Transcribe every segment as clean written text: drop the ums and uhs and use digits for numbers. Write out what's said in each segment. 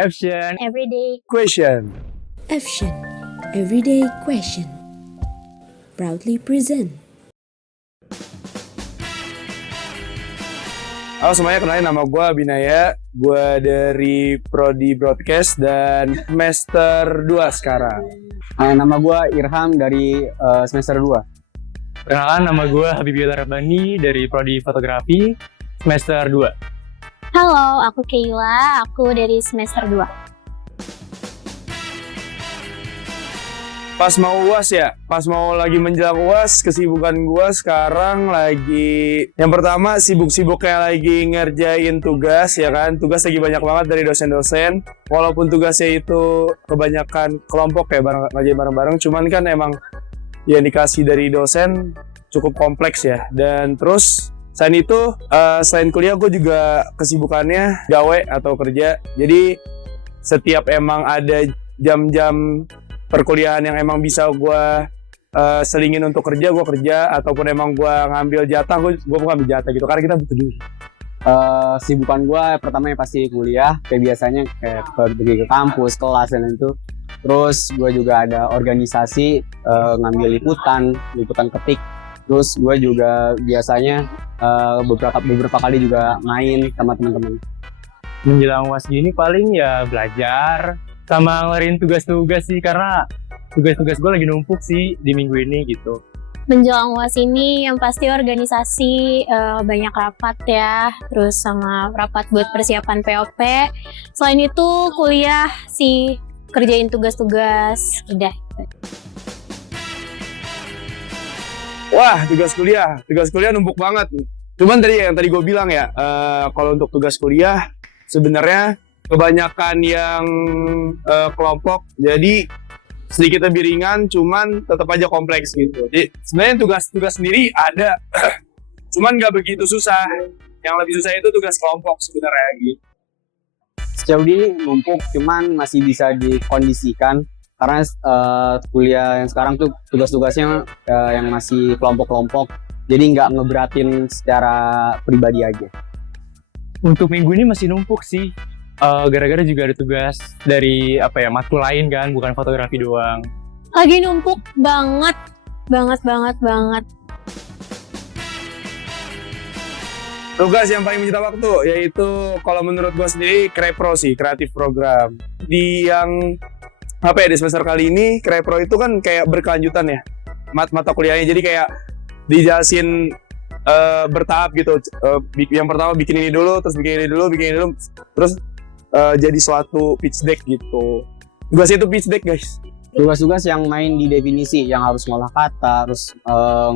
Action. Everyday Question. Action. Everyday question. Proudly present. Halo semuanya, kenalin nama gue Binaya. Gue dari Prodi Broadcast dan semester 2 sekarang. Nama gue Irham dari semester 2. Perkenalkan, nama gue Habibie Rabani dari Prodi Fotografi semester 2. Halo, aku Keila, aku dari semester 2. Pas mau UAS ya, pas mau lagi menjelang UAS, kesibukan gue sekarang lagi, yang pertama sibuk-sibuknya lagi ngerjain tugas ya kan. Tugas lagi banyak banget dari dosen-dosen, walaupun tugasnya itu kebanyakan kelompok ya, ngerjain bareng-bareng, cuman kan emang yang dikasih dari dosen cukup kompleks ya. Dan terus selain itu, selain kuliah gue juga kesibukannya gawe atau kerja. Jadi setiap emang ada jam-jam perkuliahan yang emang bisa gue selingin untuk kerja, gue kerja. Ataupun emang gue ngambil jatah, gue bukan ngambil jatah gitu, karena kita butuh duit. Sibukan gue pertama yang pasti kuliah, kayak biasanya kayak pergi ke kampus, kelas dan itu. Terus gue juga ada organisasi, ngambil liputan ketik. Terus gue juga biasanya beberapa kali juga main sama teman-teman. Menjelang UAS gini paling ya belajar sama ngelarin tugas-tugas sih, karena tugas-tugas gue lagi numpuk sih di minggu ini gitu. Menjelang UAS ini yang pasti organisasi, banyak rapat ya, terus sama rapat buat persiapan POP. Selain itu kuliah sih, kerjain tugas-tugas, udah. Wah, tugas kuliah numpuk banget. Cuman tadi gue bilang ya, kalau untuk tugas kuliah sebenarnya kebanyakan yang kelompok, jadi sedikit lebih ringan, cuman tetap aja kompleks gitu. Jadi sebenarnya tugas sendiri ada, cuman nggak begitu susah. Yang lebih susah itu tugas kelompok sebenarnya gitu. Sejauh ini numpuk, cuman masih bisa dikondisikan. Karena kuliah yang sekarang tuh tugas-tugasnya yang masih kelompok-kelompok, jadi nggak ngeberatin secara pribadi aja. Untuk minggu ini masih numpuk sih, gara-gara juga ada tugas dari matkul lain kan, bukan fotografi doang. Lagi numpuk banget. Tugas yang paling menyita waktu yaitu kalau menurut gue sendiri Krepro sih, kreatif program. Di semester kali ini Krepro itu kan kayak berkelanjutan ya mata kuliahnya, jadi kayak dijelasin bertahap gitu. Yang pertama bikin ini dulu, terus bikin ini dulu, terus jadi suatu pitch deck gitu. Tugasnya itu pitch deck guys. Tugas-tugas yang main di definisi, yang harus ngolah kata, harus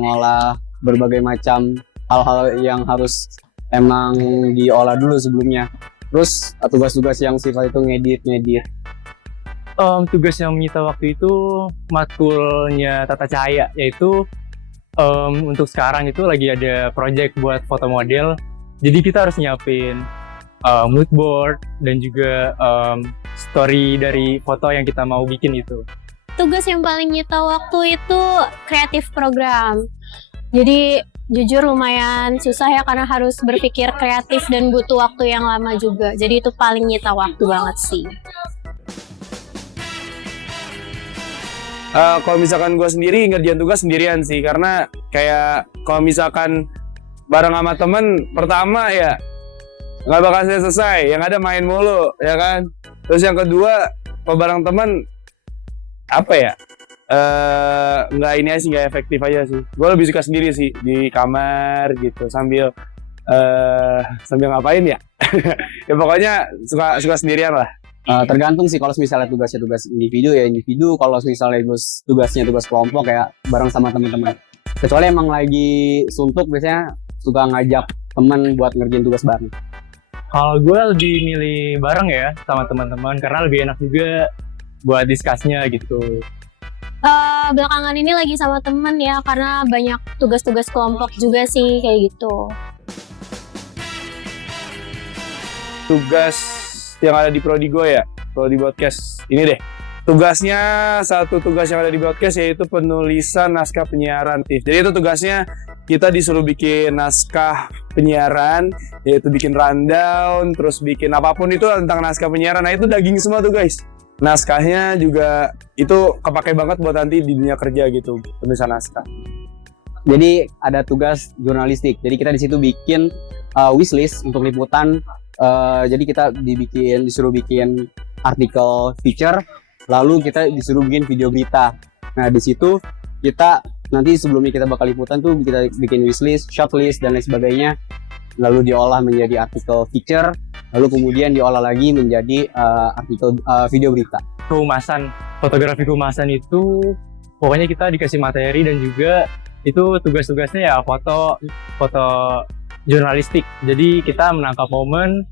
ngolah berbagai macam hal-hal yang harus emang diolah dulu sebelumnya. Terus tugas-tugas yang sifat itu ngedit. Tugas yang menyita waktu itu matkulnya Tata Cahaya, yaitu untuk sekarang itu lagi ada project buat foto model. Jadi kita harus nyiapin mood board dan juga story dari foto yang kita mau bikin itu. Tugas yang paling nyita waktu itu kreatif program. Jadi jujur lumayan susah ya, karena harus berpikir kreatif dan butuh waktu yang lama juga. Jadi itu paling nyita waktu banget sih. Kalau misalkan gue sendiri ngerjain tugas sendirian sih, karena kayak kalau misalkan bareng sama temen, pertama ya nggak bakal selesai, yang ada main mulu ya kan. Terus yang kedua, kalau bareng temen nggak efektif aja sih. Gue lebih suka sendiri sih di kamar gitu, sambil ngapain ya. Ya pokoknya suka sendirian lah. Tergantung sih, kalau misalnya tugasnya tugas individu ya individu, kalau misalnya tugasnya tugas kelompok kayak bareng sama teman-teman. Kecuali emang lagi suntuk, biasanya suka ngajak teman buat ngerjain tugas bareng. Kalau gue lebih milih bareng ya sama teman-teman, karena lebih enak juga buat diskusnya gitu. Belakangan ini lagi sama temen ya, karena banyak tugas-tugas kelompok juga sih kayak gitu. Tugas yang ada di prodi gue ya, prodi broadcast ini deh. tugasnya, satu tugas yang ada di broadcast yaitu penulisan naskah penyiaran, Tif. Jadi itu tugasnya kita disuruh bikin naskah penyiaran, yaitu bikin rundown, terus bikin apapun itu tentang naskah penyiaran. Nah itu daging semua tuh guys. Naskahnya juga itu kepake banget buat nanti di dunia kerja gitu, penulisan naskah. Jadi ada tugas jurnalistik. Jadi kita di situ bikin wishlist untuk liputan. Jadi kita disuruh bikin artikel feature, lalu kita disuruh bikin video berita. Nah di situ kita nanti sebelumnya kita bakal liputan tuh kita bikin wishlist, shortlist dan lain sebagainya, lalu diolah menjadi artikel feature, lalu kemudian diolah lagi menjadi artikel video berita. Kehumasan, fotografi kehumasan itu pokoknya kita dikasih materi dan juga itu tugas-tugasnya ya foto jurnalistik. Jadi kita menangkap momen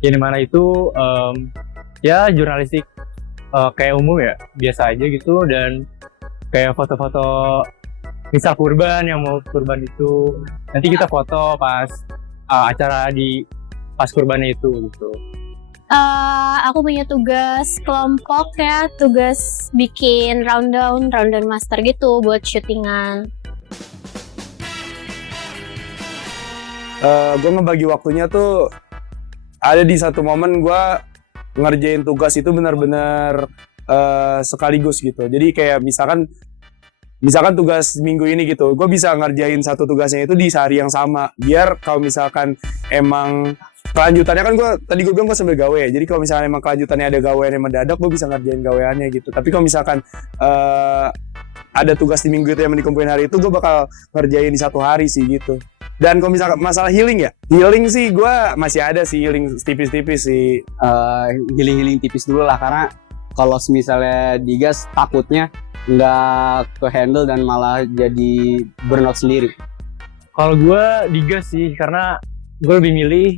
yang dimana itu ya jurnalistik kayak umum ya, biasa aja gitu, dan kayak foto-foto misal kurban yang mau kurban itu nanti kita foto pas acara di pas kurbannya itu gitu. Aku punya tugas kelompok ya, tugas bikin rundown master gitu buat syutingan. Gue ngebagi waktunya tuh ada di satu momen gue ngerjain tugas itu benar-benar sekaligus gitu. Jadi kayak misalkan tugas minggu ini gitu, gue bisa ngerjain satu tugasnya itu di sehari yang sama. Biar kalau misalkan emang kelanjutannya kan tadi gue bilang gue sambil gawe ya. Jadi kalau misalkan emang kelanjutannya ada gawean yang mendadak, gue bisa ngerjain gaweannya gitu. Tapi kalau misalkan ada tugas di minggu itu yang dikumpulin hari itu, gue bakal ngerjain di satu hari sih gitu. Dan kalau misalkan masalah healing sih gue masih ada sih healing tipis-tipis sih. Healing tipis dulu lah, karena kalau misalnya digas takutnya nggak ke handle dan malah jadi burnout sendiri. Kalau gue digas sih, karena gue lebih milih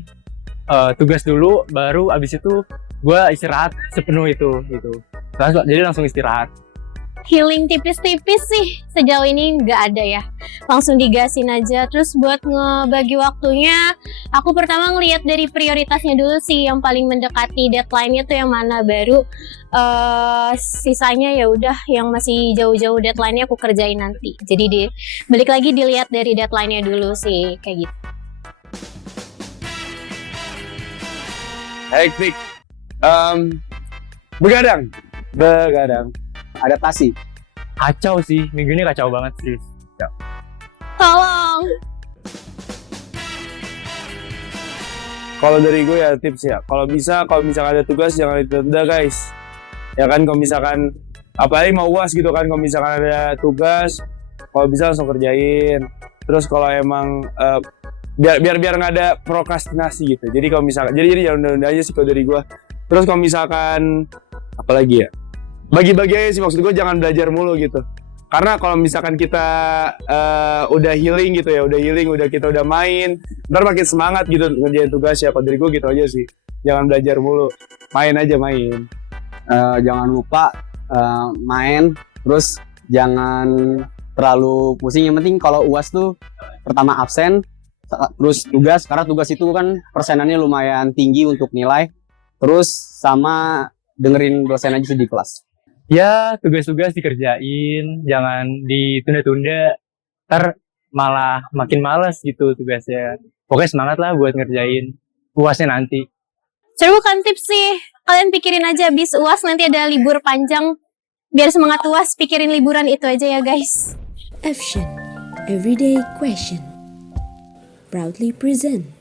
tugas dulu, baru abis itu gue istirahat sepenuh itu gitu. Jadi langsung istirahat. Healing tipis-tipis sih sejauh ini nggak ada ya, langsung digasin aja. Terus buat ngebagi waktunya, aku pertama ngelihat dari prioritasnya dulu sih, yang paling mendekati deadline-nya tuh yang mana, baru sisanya ya udah yang masih jauh-jauh deadline-nya aku kerjain nanti. Jadi balik lagi dilihat dari deadline-nya dulu sih, kayak gitu. Hektik. Begadang. Adaptasi. Kacau sih, minggu ini kacau banget sih. Tolong. Kalau dari gue ya tips ya, kalau misalkan ada tugas jangan ditunda guys. Ya kan, kalau misalkan apalagi mau UAS gitu kan, kalau misalkan ada tugas, kalau bisa langsung kerjain. Terus kalau emang biar nggak ada prokrastinasi gitu. Jadi kalau misalkan jadi jangan nunda aja sih kalau dari gue. Terus kalau misalkan apalagi ya, bagi-bagi aja sih, maksud gue jangan belajar mulu gitu. Karena kalau misalkan kita udah healing gitu ya, kita udah main, ntar makin semangat gitu ngerjain tugas ya. Kalau dari gue gitu aja sih, jangan belajar mulu, main aja. Jangan lupa main, terus jangan terlalu pusing. Yang penting kalau UAS tuh pertama absen, terus tugas, karena tugas itu kan persenannya lumayan tinggi untuk nilai, terus sama dengerin dosen aja sih di kelas. Ya, tugas-tugas dikerjain, jangan ditunda-tunda, ntar malah makin malas gitu tugasnya. Pokoknya semangat lah buat ngerjain UASnya nanti. Seru kan tips sih, kalian pikirin aja abis UAS nanti ada libur panjang, biar semangat UAS, pikirin liburan itu aja ya guys. Efshen, Everyday Question. Proudly present.